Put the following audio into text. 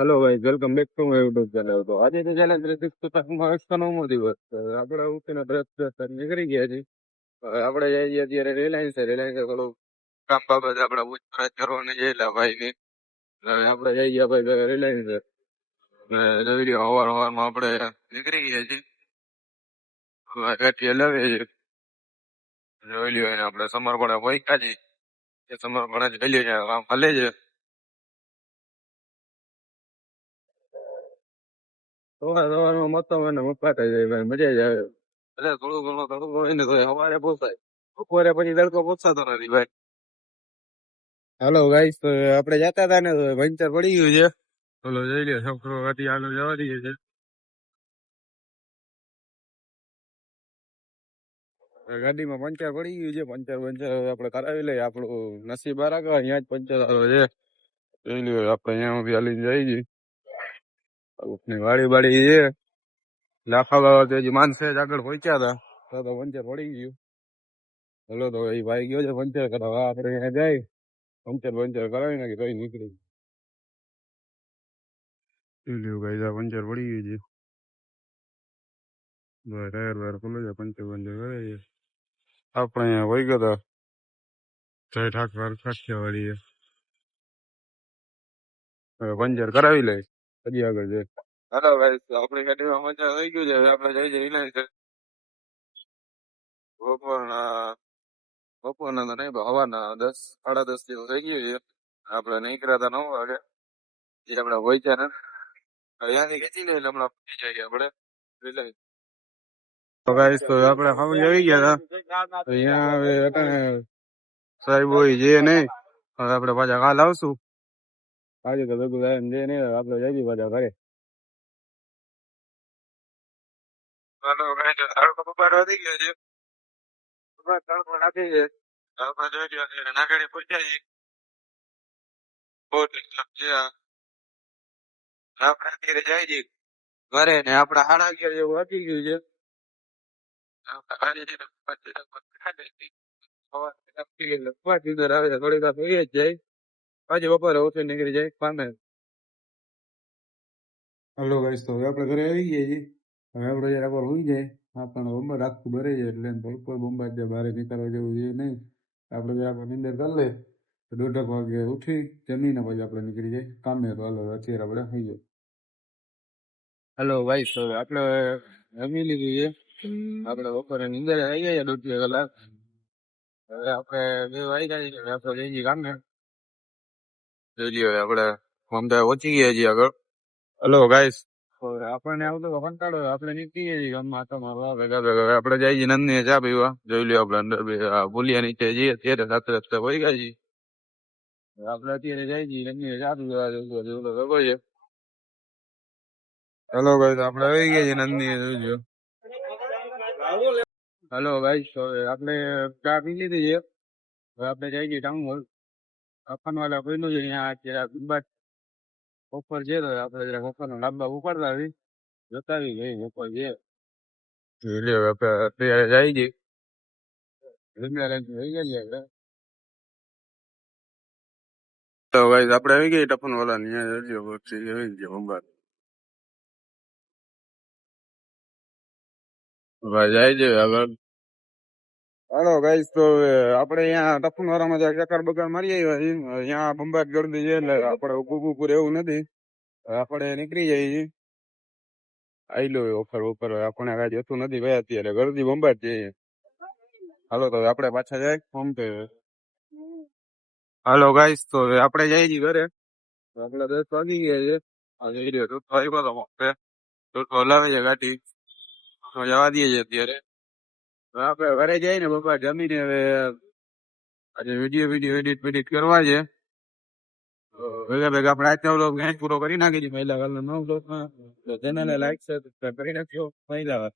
Hello ભાઈ, welcome back to my YouTube channel. તો આજે તો ચેલેન્જ રેસિસ તો માર્ક્સનો 9મો દિવસ. આપણે ઉઠીને બ્રશ બ્રશ નીકળી ગયા છીએ. આપણે જઈએ અત્યારે રિલાયન્સ થોડું કામ બાબત આપણે પૂછપરછ કરવાની છે એટલે ભાઈની. હવે આપણે જઈએ ભાઈ રિલાયન્સ. જોઈ લ્યો સવારમાં આપણે નીકળી ગયા છીએ. ગાંઠિયા લાવીએ છીએ. જોઈ લ્યો એને આપણે સમર્પણ પૈસા છીએ. એ સમર્પણ જ લઈ લઈએ કામ હાલે છે. સવારમાં મસ્ત મને મફા થઈ જાય ભાઈ, મજા જ આવે. એટલે થોડું ઘણું હોય ને તો સવારે પોસાય, બપોરે પછી તડકો પોસાતો નથી ભાઈ. હાલો ગાઈસ, તો આપણે જતા હતા ને તો પંચર પડી ગયું છે. બોલો જોઈ લ્યો, છોકરો ગાડી આગળ જવા દઈએ છે. ગાડીમાં પંચર પડી ગયું છે. પંચર હવે આપણે કરાવી લઈએ. આપણું નસીબ બારા કે અહીંયા જ પંચર હાલો છે. જોઈ લ્યો આપણે અહીંયા બી હાલીને જઈ છીએ. વાડી બાડી છે. લાફા બાબા તો હજી માનસે જ આગળ પહોંચ્યા હતા તો પંચર પડી ગયું. હલો તો એ ભાઈ ગયો છે પંચર કરાવવા. આપણે અહીંયા જાય પંચર કરાવી નાખી તો નીકળી ભાઈ. પંચર પડી ગયું છે. ટાયર વાયર ખુલે છે. પંચર કરે છે. આપણે અહીંયા વહી ગયા હતા જય ઠાકર કાઠિયાવાડી. હવે પંચર કરાવી લે પછી આગળ જાય. હાલો ભાઈ, આપણી ગાડીમાં પંચર થઈ ગયું છે. હવે આપણે જઈ જઈ રિલાયન્સ. બપોરના બપોરના તો નહીં, હવાના 10 સાડા 10 જેવું થઈ ગયું છે. આપણે નીકળ્યા હતા 9 વાગે. જે આપણે પહોંચ્યા ને અહીંયાથી ખેંચી લે એટલે હમણાં પહોંચી જાય આપણે રિલાયન્સ. તો ગાઈસ, તો આપણે ખાવડી આવી ગયા હતા. તો અહીંયા હવે અટાણે સાહેબ હોય જે નહીં. હવે આપણે પાછા કાલ આવશું. આજે તો ભેગું થાય જે નહીં, આપણે જઈએ પાછા ઘરે. હાલો ગાઈસ, તડકો બપોર વધી ગયો છે. તડકો નાખી છે. આપણે જોઈ લ્યો નાગડી પહોંચ્યા છીએ. બહુ ઠીક છે. આપણે અત્યારે જાય છે ઘરે ને આપણે 11:30 જેવું વાગી ગયું છે. થોડીક વાર થઈ જ જાય. પાછી બપોરે ઓછું નીકળી જાય પામે. હલો ગાઈસ, તો હવે આપણે ઘરે આવી ગયા છીએ. હવે આપણે જયારે આપણે હોઈ જાય આપણને બોમ્બર આખું ભરે જાય એટલે ઉપર બોમ્બર જાય, બહાર નીકળવા જેવું છે નહીં. આપણે જયારે આપણે નિંદર કરી લે તો 1:30 વાગે ઉઠી જમીને પછી આપણે નીકળી જાય કામે. તો હાલો અત્યારે આપણે થઈ જાય. હેલો ભાઈ, તો આપણે જમી લીધું છે. આપણે બપોરે નીંદર આવી ગયા 1.5 કલાક. હવે આપણે 2 વાગ્યા છે. આપણે જઈ કામે. જોઈ લ્યો આપણે અમદાવાદ પહોંચી ગયા છીએ આગળ. હેલો ગાઈસ, આપણને આવતો કંટાળો આપણે નીકળી જઈએ ગામમાં તો ભેગા ભેગા. આપણે જઈએ છીએ નંદની ચા પીવા. જોઈ લ્યો આપણે અંદર પુલિયા નીચે જઈએ અત્યારે રાત્રે રસ્તે પડી ગયા છીએ. આપણે અત્યારે જઈએ છીએ નંદની ચા પીવા. ભેગો છે. હેલો ગાઈસ, આપણે આવી ગયા છીએ નંદની. જોઈ લ્યો. હેલો ગાઈસ, હવે આપણે ચા પી લીધી છે. હવે આપણે જઈએ છીએ ટાઉન હોલ. અફનવાલા કોઈનું છે અહીંયા અત્યારે ઓફર છે. તો આપણે જરા ઓફરનો લાંબા ઉપાડતા આવી જોતા આવી ગઈ ઓફર છે. અત્યારે જાય છે આપણે આવી ગઈ ટફન વાળા ભાઈ જાય છે આગળ. હાલો ગાઈસ, તો આપણે અહીંયા ટફન વાળામાં ચક્કર બકર મારી આવ્યા છીએ. અહીંયા બંબાટ ગરદી છે એટલે આપણે ઉભું એવું નથી. આપણે નીકળી જઈએ છીએ. આઈલો ઓફર આપણે કાંઈ જતું નથી ભાઈ. અત્યારે ગરદી બંબાટ છે. હાલો તો આપણે પાછા જાય ફોન પે. હાલો ગાઈસ, તો આપણે જઈએ છીએ ઘરે. આપણે 10 વાગી ગયા છે. જઈ રહ્યો તો આવ્યો તો હલાવે છે ગાડી. જવા દઈએ છીએ અત્યારે. આપણે ઘરે જઈને પપ્પા જમીને હવે આજે વિડીયો એડિટ કરવા છે. ભેગા ભેગા આપણે આજનો વ્લોગ પૂરો કરી નાખી છીએ. પહેલા કાલનો નવો વ્લોગમાં ચેનલને લાઈક સબસ્ક્રાઇબ કરી નાખજો. પહેલા